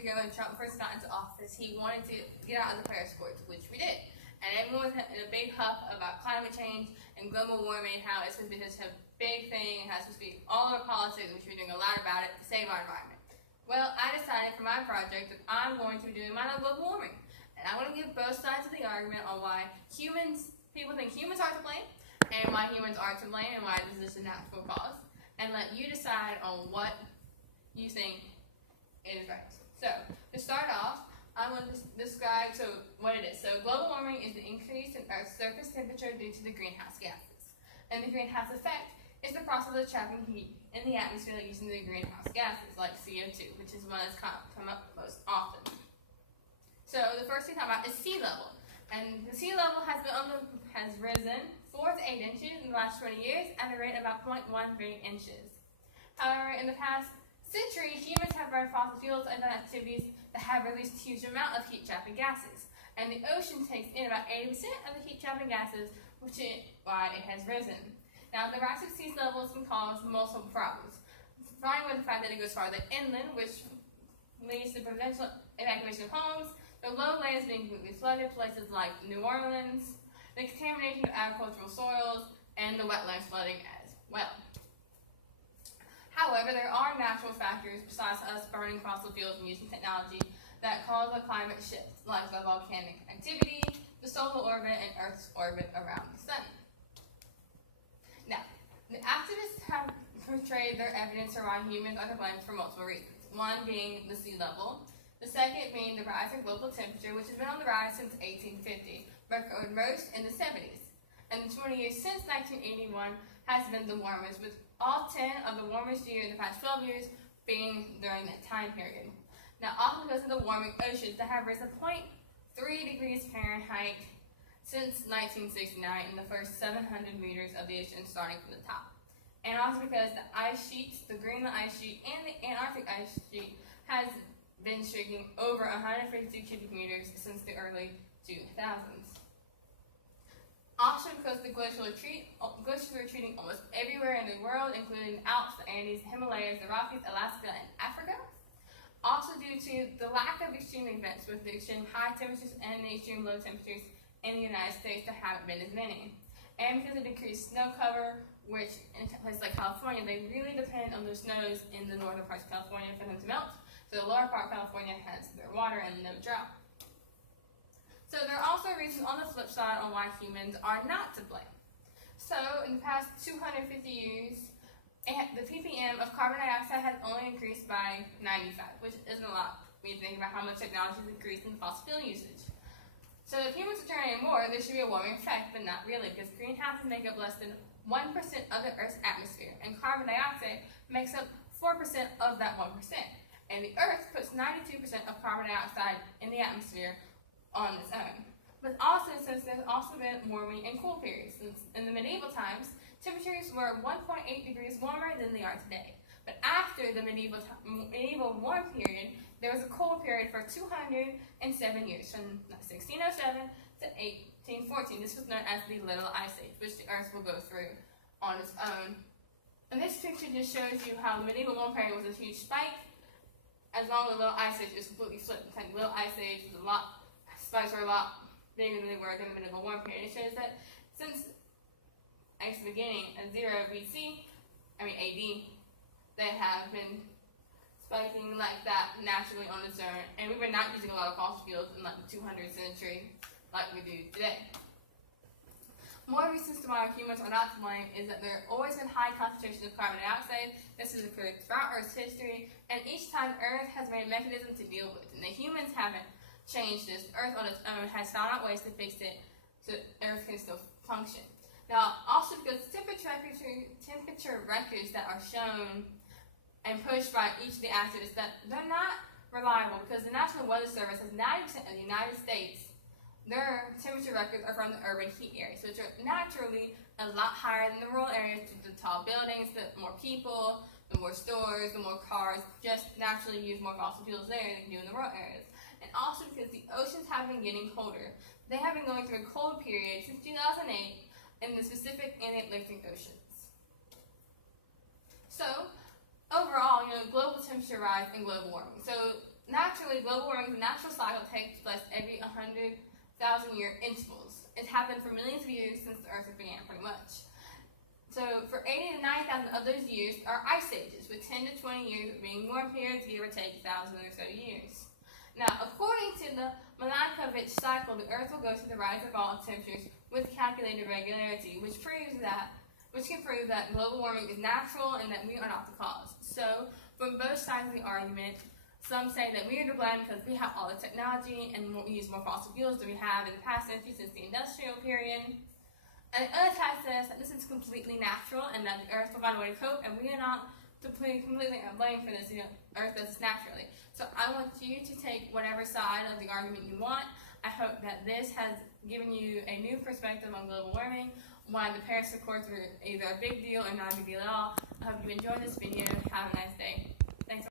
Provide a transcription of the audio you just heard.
ago when Trump first got into office, he wanted to get out of the Paris Accords, which we did. And everyone was in a big huff about climate change and global warming, how it's supposed to be such a big thing, and how it's supposed to be all over politics, we should be doing a lot about it to save our environment. Well, I decided for my project that I'm going to be doing mine on global warming. And I want to give both sides of the argument on why people think humans are to blame, and why humans are to blame, and why this is a natural cause, and let you decide on what you think is right. So, to start off, I want to describe what it is. So, global warming is the increase in Earth's surface temperature due to the greenhouse gases. And the greenhouse effect is the process of trapping heat in the atmosphere using the greenhouse gases, like CO2, which is one that's come up most often. So, the first thing to talk about is sea level. And the sea level has risen 4 to 8 inches in the last 20 years at a rate of about 0.13 inches. However, in the past century, humans have burned fossil fuels and done activities that have released a huge amount of heat-trapping gases. And the ocean takes in about 80% of the heat-trapping gases, which is why it has risen. Now, the rise of sea levels can cause multiple problems, starting with the fact that it goes farther inland, which leads to potential evacuation of homes, the lowlands being completely flooded, places like New Orleans, the contamination of agricultural soils, and the wetlands flooding as well. However, there are natural factors besides us burning fossil fuels and using technology that cause a climate shift, like the volcanic activity, the solar orbit, and Earth's orbit around the sun. Now, the activists have portrayed their evidence for why humans are to blame for multiple reasons. One being the sea level, the second being the rise in global temperature, which has been on the rise since 1850, but recorded most in the 70s. And the 20 years since 1981 has been the warmest, with all 10 of the warmest years in the past 12 years being during that time period. Now, also because of the warming oceans that have risen 0.3 degrees Fahrenheit since 1969 in the first 700 meters of the ocean starting from the top. And also because the ice sheets, the Greenland ice sheet and the Antarctic ice sheet has been shrinking over 152 cubic meters since the early 2000s. Also because the glaciers are retreating almost everywhere in the world, including the Alps, the Andes, the Himalayas, the Rockies, Alaska, and Africa. Also due to the lack of extreme events with the extreme high temperatures and the extreme low temperatures in the United States, there haven't been as many. And because of decreased snow cover, which in places like California, they really depend on the snows in the northern parts of California for them to melt. So the lower part of California has their water and no drought. So there are also reasons on the flip side on why humans are not to blame. So in the past 250 years, the ppm of carbon dioxide has only increased by 95, which isn't a lot when you think about how much technology has increased in fossil fuel usage. So if humans are turning more, there should be a warming effect, but not really, because greenhouses make up less than 1% of the Earth's atmosphere, and carbon dioxide makes up 4% of that 1%. And the Earth puts 92% of carbon dioxide in the atmosphere on its own. But also, since there's also been warming and cool periods, since in the medieval times, temperatures were 1.8 degrees warmer than they are today. But after the medieval warm period, there was a cold period for 207 years, from 1607 to 1814. This was known as the Little Ice Age, which the Earth will go through on its own. And this picture just shows you how the medieval warm period was a huge spike, as long as the Little Ice Age is completely flipped. The Little Ice Age was spikes were a lot bigger than they were during the medieval warm period. It shows that since the beginning of 0 BC, AD, they have been spiking like that naturally on its own, and we were not using a lot of fossil fuels in like the 200th century like we do today. More reasons to why humans are not to blame is that there have always been high concentrations of carbon dioxide. This has occurred throughout Earth's history, and each time Earth has made a mechanism to deal with it. And the humans haven't changed this. Earth on its own has found out ways to fix it so Earth can still function. Now, also because temperature records that are shown and pushed by each of the activists, that they're not reliable, because the National Weather Service has 90% of the United States, their temperature records are from the urban heat areas, which are naturally a lot higher than the rural areas due to the tall buildings, the more people, the more stores, the more cars, just naturally use more fossil fuels there than you do in the rural areas. And also because the oceans have been getting colder. They have been going through a cold period since 2008 in the Pacific and Atlantic Oceans. So, overall, global temperature rise and global warming. So, naturally, global warming is a natural cycle that takes place every 100,000 year intervals. It's happened for millions of years since the Earth began, pretty much. So for 80 to 90,000 of those years are ice ages, with 10 to 20 years being warm periods, give or take 1,000 or so years. Now, according to the Milankovitch cycle, the Earth will go through the rise or fall of temperatures with calculated regularity, which can prove that global warming is natural and that we are not the cause. So, from both sides of the argument, some say that we are to blame because we have all the technology and we use more fossil fuels than we have in the past century since the industrial period. And the other side says that this is completely natural and that the Earth will find a way to cope, and we are not completely at blame for this. The Earth does this naturally. So I want you to take whatever side of the argument you want. I hope that this has given you a new perspective on global warming, why the Paris Accords were either a big deal or not a big deal at all. I hope you enjoyed this video. Have a nice day.